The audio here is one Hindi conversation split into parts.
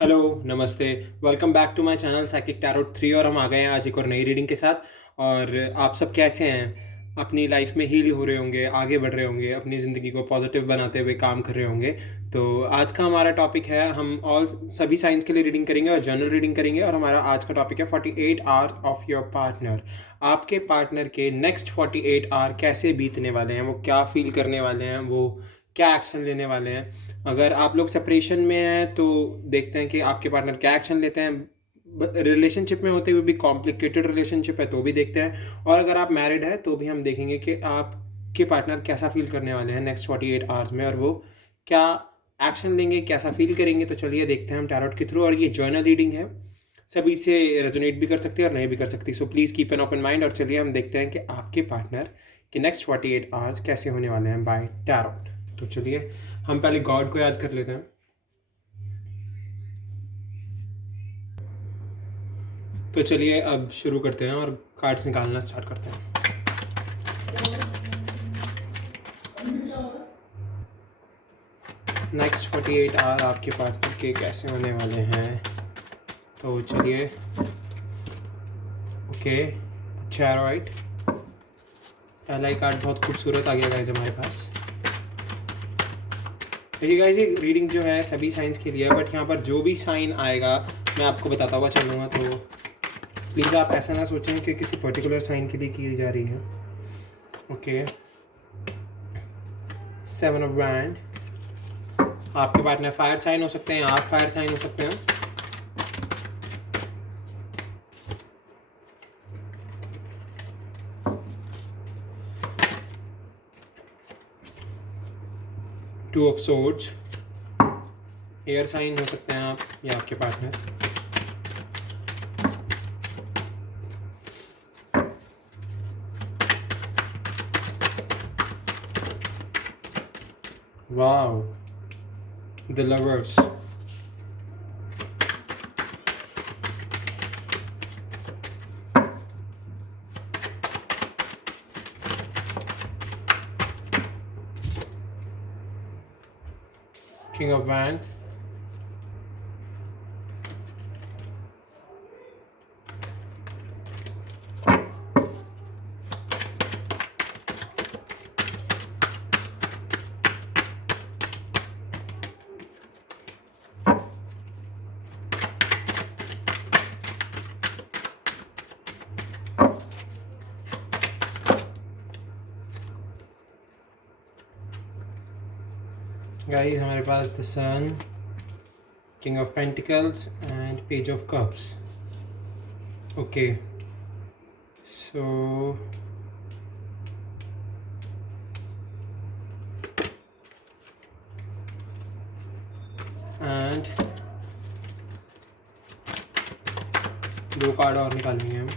हेलो, नमस्ते। Welcome back to my channel psychic tarot 3 और हम आ गए हैं आज एक और नई रीडिंग के साथ। और आप सब कैसे हैं? अपनी लाइफ में हील हो रहे होंगे, आगे बढ़ रहे होंगे, अपनी ज़िंदगी को पॉजिटिव बनाते हुए काम कर रहे होंगे। तो आज का हमारा टॉपिक है, हम ऑल सभी साइंस के लिए रीडिंग करेंगे और जनरल रीडिंग करेंगे। और हमारा आज का टॉपिक है 48 आवर ऑफ योर पार्टनर। आपके पार्टनर के नेक्स्ट 48 आवर कैसे बीतने वाले हैं, वो क्या फील करने वाले हैं, वो क्या एक्शन लेने वाले हैं। अगर आप लोग सेपरेशन में हैं तो देखते हैं कि आपके पार्टनर क्या एक्शन लेते हैं। रिलेशनशिप में होते हुए भी कॉम्प्लिकेटेड रिलेशनशिप है तो भी देखते हैं। और अगर आप मैरिड है तो भी हम देखेंगे कि आपके पार्टनर कैसा फील करने वाले हैं नेक्स्ट 48 आवर्स में, और वो क्या एक्शन लेंगे, कैसा फील करेंगे। तो चलिए देखते हैं हम टैरोट के थ्रू। और ये जर्नल रीडिंग है, सभी से रेजोनेट भी कर सकती है और नहीं भी कर सकती। So please keep an open mind. और चलिए हम देखते हैं कि आपके पार्टनर के नेक्स्ट 48 आवर्स कैसे होने वाले हैं बाय टैरोट। तो चलिए हम पहले गॉड को याद कर लेते हैं। तो चलिए अब शुरू करते हैं और कार्ड्स निकालना स्टार्ट करते हैं। नेक्स्ट 48 आवर आपके पार्टनर के कैसे होने वाले हैं। तो चलिए, ओके, अच्छा राइट। पहला ही कार्ड बहुत खूबसूरत आ गया गाइस हमारे पास। देखिए गाइस, ये रीडिंग जो है सभी साइंस के लिए है, बट यहाँ पर जो भी साइन आएगा मैं आपको बताता हुआ चलूँगा। तो प्लीज़ आप ऐसा ना सोचें कि किसी पर्टिकुलर साइन के लिए की जा रही है। Okay, 7 of wands. आपके पार्टनर फायर साइन हो सकते हैं, आप फायर साइन हो सकते हैं। Two of swords, air sign हो सकते हैं आप या आपके पार्टनर। Wow, the lovers. King of wands, guys हमारे पास the sun, king of pentacles and page of cups. Okay, so and दो कार्ड और निकालेंगे हम।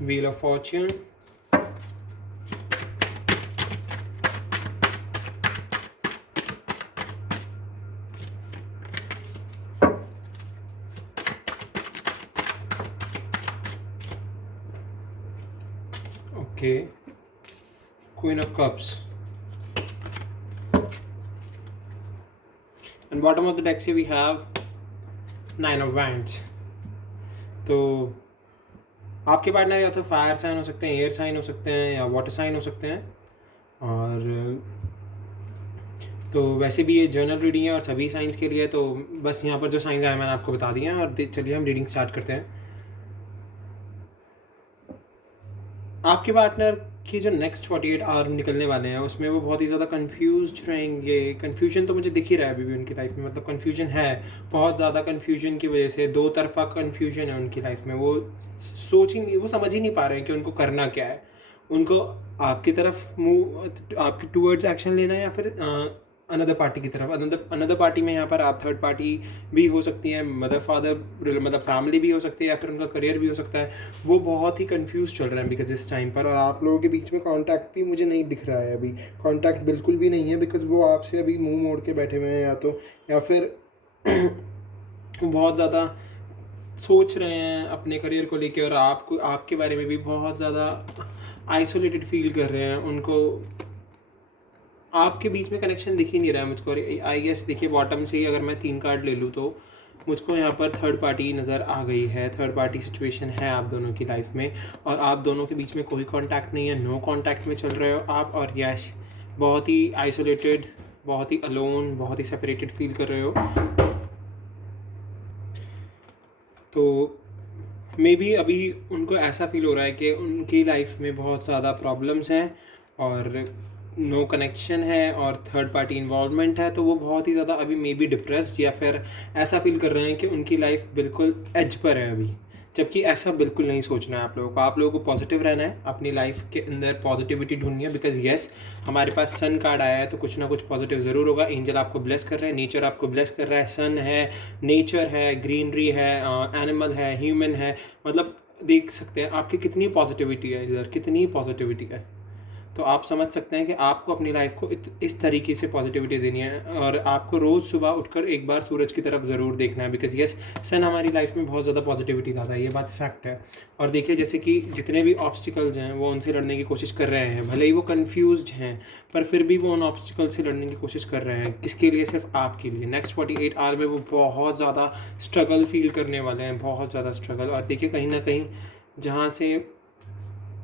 Wheel of fortune, okay, queen of cups. And bottom of the deck से वी हैव 9 ऑफ वैंड्स। तो आपके पार्टनर या तो फायर साइन हो सकते हैं, एयर साइन हो सकते हैं या वाटर साइन हो सकते हैं। और तो वैसे भी ये जर्नल रीडिंग है और सभी साइंस के लिए, तो बस यहाँ पर जो साइंस आए मैंने आपको बता दिए हैं। और चलिए हम रीडिंग स्टार्ट करते हैं। आपके पार्टनर की जो नेक्स्ट 48 आवर निकलने वाले हैं उसमें वो बहुत ही ज़्यादा कंफ्यूज रहेंगे। कन्फ्यूजन तो मुझे दिख ही रहा है अभी भी उनकी लाइफ में, मतलब कन्फ्यूजन है बहुत ज़्यादा। कन्फ्यूजन की वजह से दो तरफा कन्फ्यूजन है उनकी लाइफ में। वो सोच ही नहीं, वो समझ ही नहीं पा रहे हैं कि उनको करना क्या है। उनको आपकी तरफ मूव, आपकी टूवर्ड्स एक्शन लेना है या फिर अनदर पार्टी की तरफ। अनदर पार्टी में यहाँ पर आप थर्ड पार्टी भी हो सकती है, मदर फादर, मतलब फैमिली भी हो सकती है, या फिर उनका करियर भी हो सकता है। वो बहुत ही कंफ्यूज चल रहे हैं बिकॉज इस टाइम पर। और आप लोगों के बीच में कांटेक्ट भी मुझे नहीं दिख रहा है अभी। कांटेक्ट बिल्कुल भी नहीं है बिकॉज वो आपसे अभी मुंह मोड़ के बैठे हुए हैं, या फिर वो बहुत ज़्यादा सोच रहे हैं अपने करियर को लेके, और आपको आपके बारे में भी बहुत ज़्यादा आइसोलेटेड फील कर रहे हैं। उनको आपके बीच में कनेक्शन दिख ही नहीं रहा है मुझको। आई गेस देखिए बॉटम से ही अगर मैं 3 कार्ड ले लूँ तो मुझको यहाँ पर थर्ड पार्टी नज़र आ गई है, थर्ड पार्टी सिचुएशन है आप दोनों की लाइफ में, और आप दोनों के बीच में कोई कांटेक्ट नहीं है, नो कांटेक्ट में चल रहे हो आप, और यस बहुत ही आइसोलेटेड, बहुत ही अलोन, बहुत ही सेपरेटेड फील कर रहे हो। तो मे बी अभी उनको ऐसा फील हो रहा है कि उनकी लाइफ में बहुत ज़्यादा प्रॉब्लम्स हैं और नो कनेक्शन है और थर्ड पार्टी इन्वॉल्वमेंट है, तो वो बहुत ही ज़्यादा अभी मे बी डिप्रेस्ड या फिर ऐसा फील कर रहे हैं कि उनकी लाइफ बिल्कुल एज पर है अभी। जबकि ऐसा बिल्कुल नहीं सोचना है आप लोगों को पॉजिटिव रहना है, अपनी लाइफ के अंदर पॉजिटिविटी ढूंढनी है। बिकॉज येस हमारे पास सन कार्ड आया है तो कुछ ना कुछ पॉजिटिव ज़रूर होगा। एंजल आपको ब्लेस कर रहे हैं, नेचर आपको ब्लेस कर रहा है, सन है, नेचर है, ग्रीनरी है, एनिमल है, ह्यूमन है, मतलब देख सकते हैं आपकी कितनी पॉजिटिविटी है, इधर कितनी पॉजिटिविटी है। तो आप समझ सकते हैं कि आपको अपनी लाइफ को इस तरीके से पॉजिटिविटी देनी है और आपको रोज़ सुबह उठकर एक बार सूरज की तरफ ज़रूर देखना है। बिकॉज यस सन हमारी लाइफ में बहुत ज़्यादा पॉजिटिविटी लाता है, ये बात फैक्ट है। और देखिए जैसे कि जितने भी ऑब्स्टिकल्स हैं वो उनसे लड़ने की कोशिश कर रहे हैं, भले ही वो कन्फ्यूज्ड हैं पर फिर भी वो उन ऑब्स्टिकल से लड़ने की कोशिश कर रहे हैं। किसके लिए? सिर्फ आपके लिए। नेक्स्ट 48 आवर में वो बहुत ज़्यादा स्ट्रगल फील करने वाले हैं, बहुत ज़्यादा स्ट्रगल। और देखिए कहीं ना कहीं जहाँ से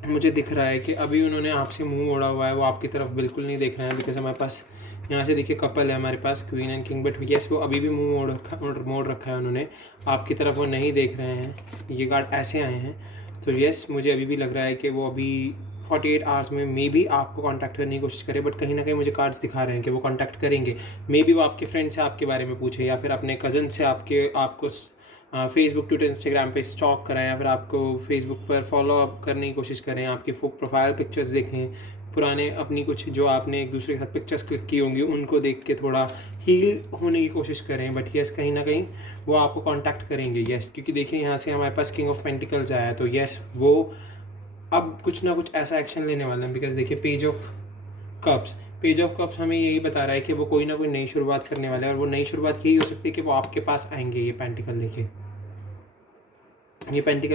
मुझे दिख रहा है कि अभी उन्होंने आपसे मुंह मोड़ा हुआ है, वो आपकी तरफ बिल्कुल नहीं देख रहे हैं। बिकॉज हमारे पास यहाँ से देखिए कपल है हमारे पास, queen and king, but yes वो अभी भी मुंह मोड़ रखा है उन्होंने, आपकी तरफ वो नहीं देख रहे हैं। ये कार्ड ऐसे आए हैं तो येस मुझे अभी भी लग रहा है कि वो अभी 48 आवर्स में मे बी आपको कांटेक्ट करने की कोशिश करें, बट कहीं ना कहीं मुझे कार्ड्स दिखा रहे हैं कि वो कांटेक्ट करेंगे। मे बी वो आपके फ्रेंड से आपके बारे में पूछे या फिर अपने कज़न से आपको फेसबुक, ट्विटर, इंस्टाग्राम पे स्टॉक कराएं या फिर आपको फेसबुक पर फॉलो अप करने की कोशिश करें, आपकी प्रोफाइल पिक्चर्स देखें, पुराने अपनी कुछ जो आपने एक दूसरे के साथ पिक्चर्स क्लिक की होंगी उनको देख के थोड़ा हील होने की कोशिश करें। बट येस कहीं ना कहीं वो आपको कांटेक्ट करेंगे, येस, क्योंकि देखिए यहाँ से हमारे पास किंग ऑफ पेंटिकल्स आया है, तो येस वो अब कुछ ना कुछ ऐसा एक्शन लेने वाला है। बिकॉज देखिए पेज ऑफ कप्स हमें यही बता रहा है कि वो कोई ना कोई नई शुरुआत करने वाले हैं, और वो नई शुरुआत यही हो सकती है कि वो आपके पास आएंगे, ये पेंटिकल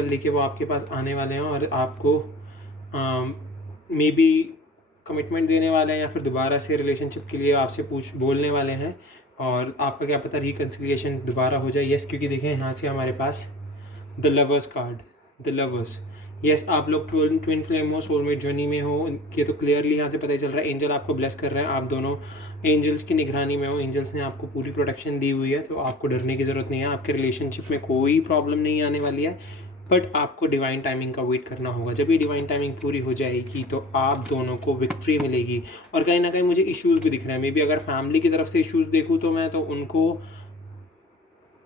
लेके वो आपके पास आने वाले हैं और आपको मे बी कमिटमेंट देने वाले हैं या फिर दोबारा से रिलेशनशिप के लिए आपसे बोलने वाले हैं, और आपका क्या पता रिकन्सिलिएशन दोबारा हो जाए। यस, क्योंकि देखें यहाँ से हमारे पास the lovers card, the lovers. Yes आप लोग ट्विन फ्लेम हो, सोलमेट जर्नी में हो, ये तो क्लियरली यहाँ से पता ही चल रहा है। एंजल आपको ब्लेस कर रहे हैं, आप दोनों एंजल्स की निगरानी में हो, एंजल्स ने आपको पूरी प्रोटेक्शन दी हुई है, तो आपको डरने की ज़रूरत नहीं है। आपके रिलेशनशिप में कोई प्रॉब्लम नहीं आने वाली है, बट आपको डिवाइन टाइमिंग का वेट करना होगा। जब ये डिवाइन टाइमिंग पूरी हो जाएगी तो आप दोनों को विक्ट्री मिलेगी। और कहीं ना कहीं मुझे इश्यूज़ भी दिख रहे हैं, मे बी अगर फैमिली की तरफ से इश्यूज़ देखूँ तो मैं तो उनको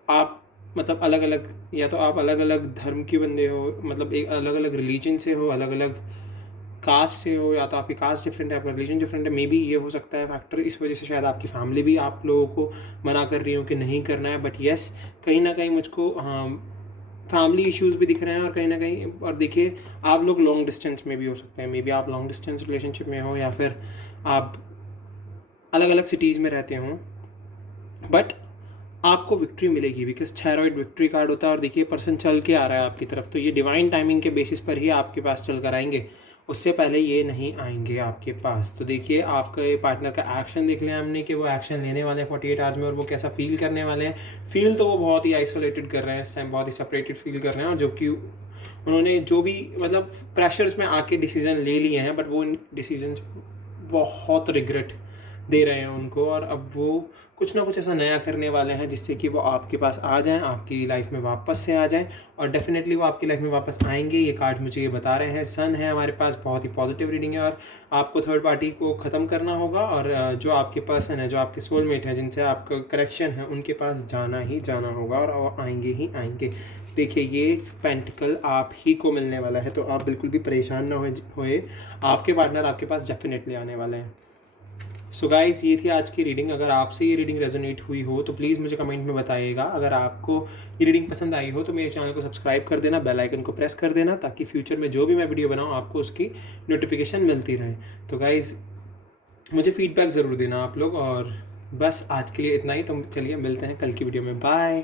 आप मतलब अलग अलग, या तो आप अलग अलग धर्म के बंदे हो, मतलब एक अलग अलग रिलीजन से हो, अलग अलग कास्ट से हो, या तो आपकी कास्ट डिफरेंट है, आपका रिलीजन डिफरेंट है, मे बी ये हो सकता है फैक्टर। इस वजह से शायद आपकी फैमिली भी आप लोगों को मना कर रही हो कि नहीं करना है। बट येस कहीं ना कहीं मुझको फैमिली इश्यूज़ भी दिख रहे हैं, और कहीं ना कहीं, और देखिए आप लोग लॉन्ग डिस्टेंस में भी हो सकते हैं, मे बी आप लॉन्ग डिस्टेंस रिलेशनशिप में हो या फिर आप अलग अलग सिटीज़ में रहते हों, बट आपको विक्ट्री मिलेगी। बिकॉज थायराइड विक्ट्री कार्ड होता है, और देखिए पर्सन चल के आ रहा है आपकी तरफ, तो ये डिवाइन टाइमिंग के बेसिस पर ही आपके पास चल कर आएंगे, उससे पहले ये नहीं आएंगे आपके पास। तो देखिए आपके पार्टनर का एक्शन देख लिया हमने कि वो एक्शन लेने वाले हैं 48 आवर्स में, और वो कैसा फील करने वाले हैं। फील तो वो बहुत ही आइसोलेटेड कर रहे हैं इस टाइम, बहुत ही सेपरेटेड फील कर रहे हैं, और जो कि उन्होंने जो भी मतलब प्रेशर्स में आके डिसीज़न ले लिए हैं, बट वो इन डिसीजंस बहुत रिग्रेट दे रहे हैं उनको, और अब वो कुछ ना कुछ ऐसा नया करने वाले हैं जिससे कि वो आपके पास आ जाएं, आपकी लाइफ में वापस से आ जाएं, और डेफिनेटली वो आपकी लाइफ में वापस आएंगे। ये कार्ड मुझे ये बता रहे हैं। सन है हमारे पास, बहुत ही पॉजिटिव रीडिंग है, और आपको थर्ड पार्टी को ख़त्म करना होगा, और जो आपके पर्सन है, जो आपके सोलमेट है, जिनसे आपका कनेक्शन है, उनके पास जाना ही जाना होगा, और वो आएंगे ही आएंगे। देखिए ये पेंटिकल आप ही को मिलने वाला है, तो आप बिल्कुल भी परेशान ना होए, आपके पार्टनर आपके पास डेफिनेटली आने वाले हैं। सो गाइस ये थी आज की रीडिंग। अगर आपसे ये रीडिंग रेजोनेट हुई हो तो प्लीज़ मुझे कमेंट में बताइएगा। अगर आपको ये रीडिंग पसंद आई हो तो मेरे चैनल को सब्सक्राइब कर देना, बेल आइकन को प्रेस कर देना, ताकि फ्यूचर में जो भी मैं वीडियो बनाऊँ आपको उसकी नोटिफिकेशन मिलती रहे। तो गाइस मुझे फीडबैक ज़रूर देना आप लोग, और बस आज के लिए इतना ही। तो चलिए मिलते हैं कल की वीडियो में, बाय।